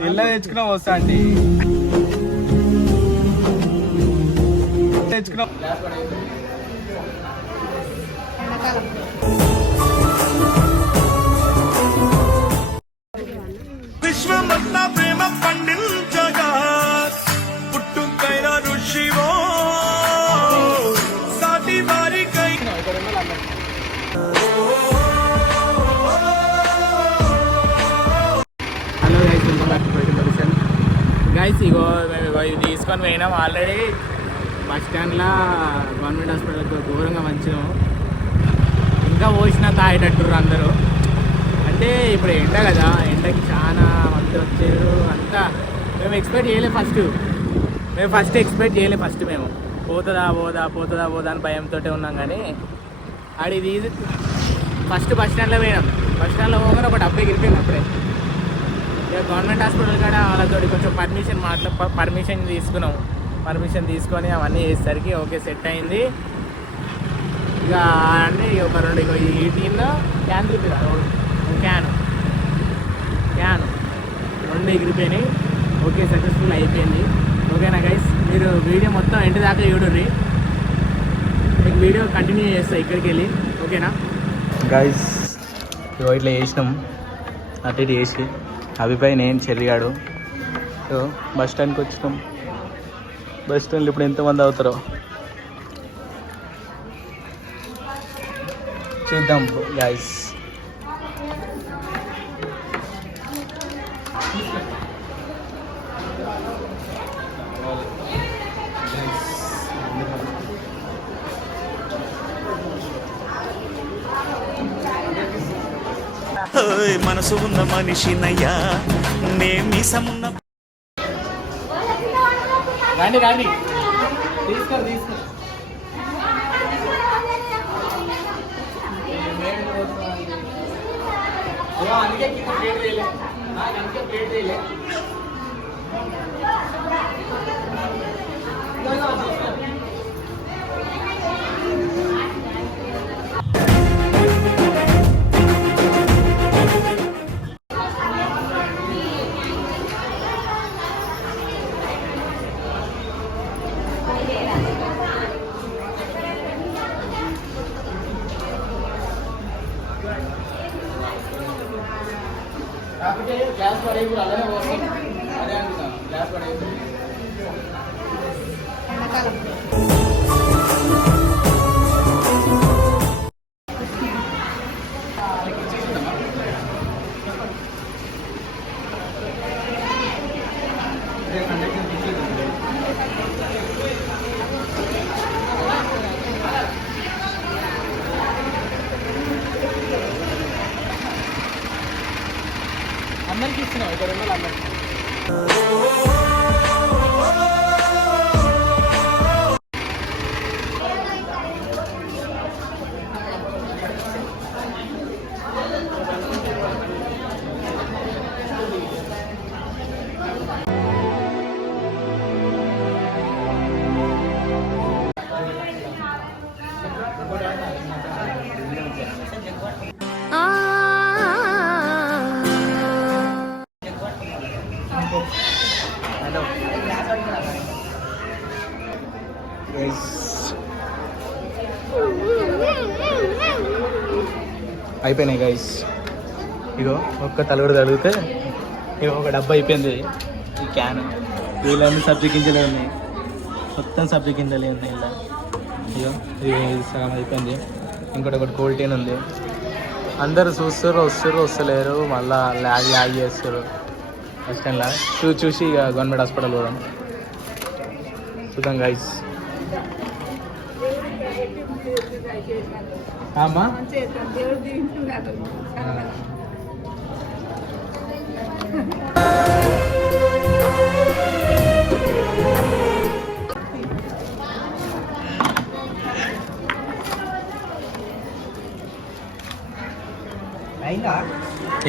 ఎలా తెచ్చుకున్నా వస్తా అండి తెచ్చుకున్నా విశ్వమంతా ప్రేమ పండించగా పుట్టుకైన ఋషివో సాటి వారికై గైస్ ఇగో ఇది తీసుకొని పోయినాం ఆల్రెడీ బస్ స్టాండ్లో గవర్నమెంట్ హాస్పిటల్కి దూరంగా మంచినాము ఇంకా పోసిన తాగేటట్టుర్రు అందరూ అంటే ఇప్పుడు ఎండ కదా ఎండకి చాలా మంది వచ్చారు అంతా మేము ఎక్స్పెక్ట్ చేయలేదు ఫస్ట్ ఎక్స్పెక్ట్ చేయలేదు మేము పోతుందా అని భయంతో ఉన్నాం కానీ ఆడిది ఫస్ట్ బస్ స్టాండ్లో పోయినాం బస్ స్టాండ్లో పోగానే ఒక డబ్బే గిరిపోయింది అప్పుడే ఇక గవర్నమెంట్ హాస్పిటల్ కాడ వాళ్ళతో కొంచెం పర్మిషన్ తీసుకొని అవన్నీ చేసేసరికి ఓకే సెట్ అయింది ఇక అంటే ఒక రెండు ఈ టీంలో క్యాన్ చూపిస్తారు క్యాన్ రెండు ఎగిరిపోయినాయి ఓకే సక్సెస్ఫుల్ అయిపోయింది ఓకేనా గైస్ మీరు వీడియో మొత్తం ఇంటి దాకా చూడండి మీకు వీడియో కంటిన్యూ చేస్తా ఇక్కడికి వెళ్ళి ఓకేనా గైస్ ఇట్లా చేసినాం అటు ఇటు చేసి అభిప్రాయం నేను చెర్రిగాడు సో బస్ స్టాండ్కి వచ్చినాం బస్ స్టాండ్లో ఇప్పుడు ఎంతమంది అవుతారో చూద్దాం గైస్ మనసు ఉన్న మనిషినయ్యా నేమిసమున్న రండి తీసుకో అందుకే ప్లేట్ వేయలే కాకపోతే గ్లాస్ పడే కూడా అలానే పోతుంది అదే అనుకుంటాం గ్లాస్ పడే అందరికి ఇస్తున్నావు ఇక్కడ ఉన్న అందరికి అయిపోయినాయి గైస్ ఇగో ఒక్క తలుగుడు తగిలితే ఇగో ఒక డబ్బా అయిపోయింది ఈ క్యాన్ వీళ్ళన్నీ సబ్జీ గింజలే ఉన్నాయి మొత్తం సబ్జీ గింజలే ఉన్నాయి ఇలా ఇగో ఇది సగం అయిపోయింది ఇంకోటి ఒకటి కోల్డ్ టీన్ ఉంది అందరు వస్తారు వస్తలేరు మళ్ళీ ల్యాగ్ చేస్తారు బస్ స్టాండ్లో చూసి ఇక గవర్నమెంట్ హాస్పిటల్ పోదాం చూద్దాం గైస్ అమ్మా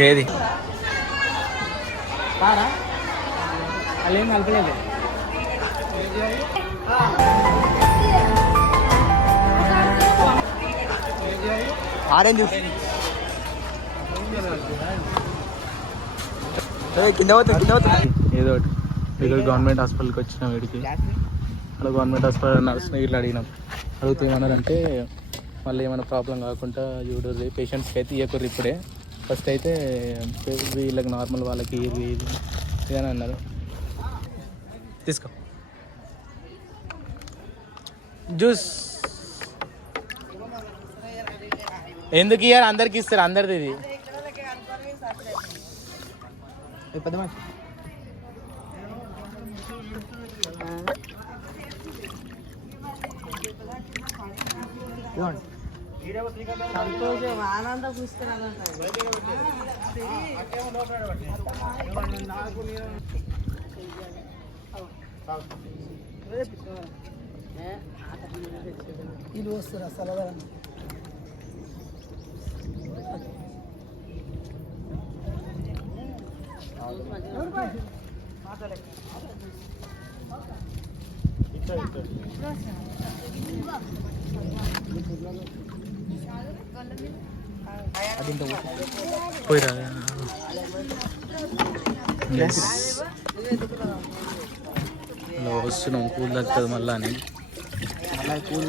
ఏది పారా అల్లేం కలపలేదు ఆరెంజ్ ఏదో ఒకటి ఇక్కడ గవర్నమెంట్ హాస్పిటల్కి వచ్చినాం వీడికి. అలా గవర్నమెంట్ హాస్పిటల్ నర్స్ని ఇట్లా అడిగినాం. అడిగితే ఏమన్నారంటే మళ్ళీ ఏమైనా ప్రాబ్లం కాకుండా చూడరు, పేషెంట్స్కి అయితే ఇవ్వకూడదు ఇప్పుడే, ఫస్ట్ అయితే వీళ్ళకి నార్మల్ వాళ్ళకి ఇది ఇదని అన్నారు. తీసుకో జ్యూస్. ఎందుకు ఇయ్యారు? అందరికి ఇస్తారు, అందరిది ఇది. పెద్ద మనిషి సంతోషం ఆనంద పుస్తకాలు ఇది వస్తారు అసలు పోయిరా వస్తున్నాం, కూల్ తగ్గుతుంది మళ్ళా అని. కూల్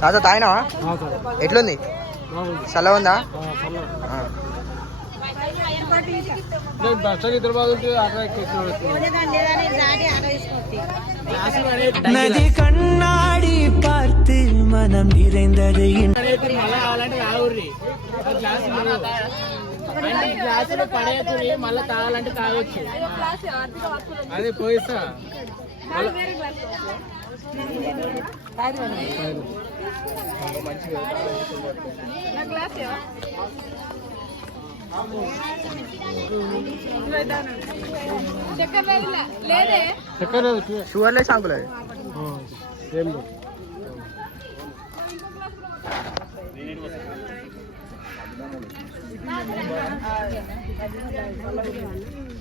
తాత తాగినావా? ఎట్లుంది? చల్ల ఉందా? నది కన్నాడి పార్த்து మనం நிறைந்தது గ్లాసులు పడేయకురి, మళ్ళీ తాగాలంటే తాగొచ్చు. అదే పోయిస్తా. షుగర్ లెస్ అంకుల్ అది.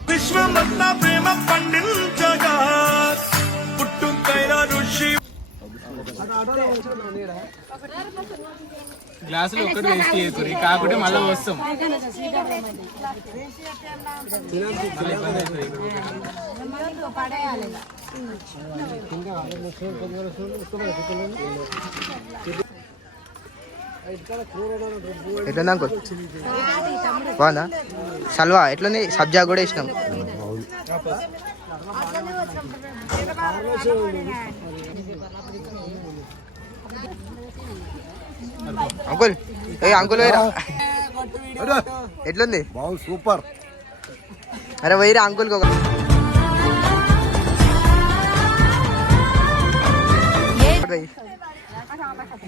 విశ్వమంతా ప్రేమ పండించగా పుట్టుకైన ఋషి. గ్లాసులు ఒక్కటి వేస్ట్ చేయకూరి, కాకుంటే మళ్ళీ వస్తాం. ఎట్లుంది అంకుల్? బాగుందా? సల్వా ఎట్లుంది? సబ్జా కూడా ఇష్టం. అంకుల్ అంకుల్ ఎట్లుంది? సూపర్. అరే వైరా అంకుల్కి ఒక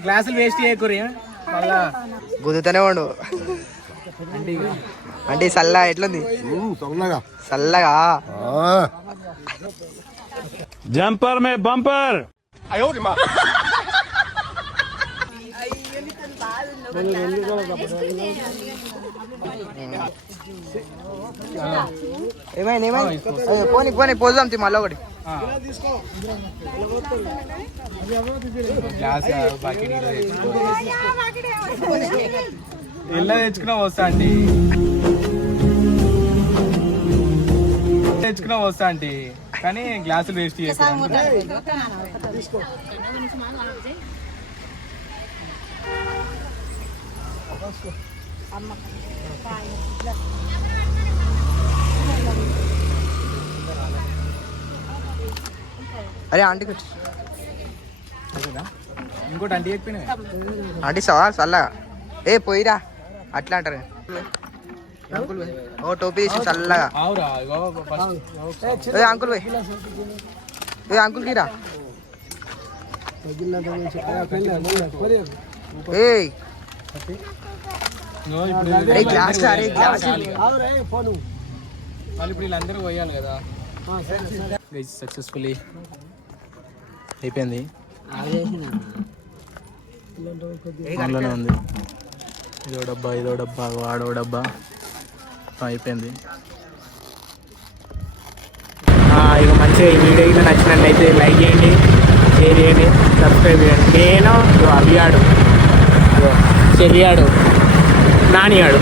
గ్లాసులు వేస్ట్ చేయకూరి, మళ్ళా గుద్దుతూనే ఉండు. అంటే చల్ల ఎట్లుంది? చల్లగా. జంపర్ మే బంపర్. ఏమైంది? పోనీ పోనీ పోదాం తి మళ్ళీ ఒకటి. ఇలా తెచ్చుకున్నా వస్తా అండి, తెచ్చుకున్నా వస్తా అండి, కానీ గ్లాసులు వేస్ట్ చేస్తాను. అరే ఆంటీకి వచ్చి ఇంకోటి అంటే చెప్పిన ఆంటీ సవా చల్లగా. ఏ పోయిరా అట్లా అంటారు. ఓ టోపీ తీసి చల్లగా. ఏ అంకుల్ పోయి, ఏ అంకుల్ కిరా ఏయ్ అరే గ్లాస్ అరే గ్లాస్ వాళ్ళు ఇప్పుడు వీళ్ళందరూ పోయాలి కదా. సక్సెస్ఫుల్లీ అయిపోయింది. అందులోనే ఉంది. ఇదో డబ్బా వాడో డబ్బా అయిపోయింది. ఇక మంచిగా ఈ వీడియో ఇక నచ్చినట్లయితే లైక్ చేయండి, షేర్ చేయండి, సబ్స్క్రైబ్ చేయండి. నేను అభియాడు, చెల్లియాడు, నానియాడు.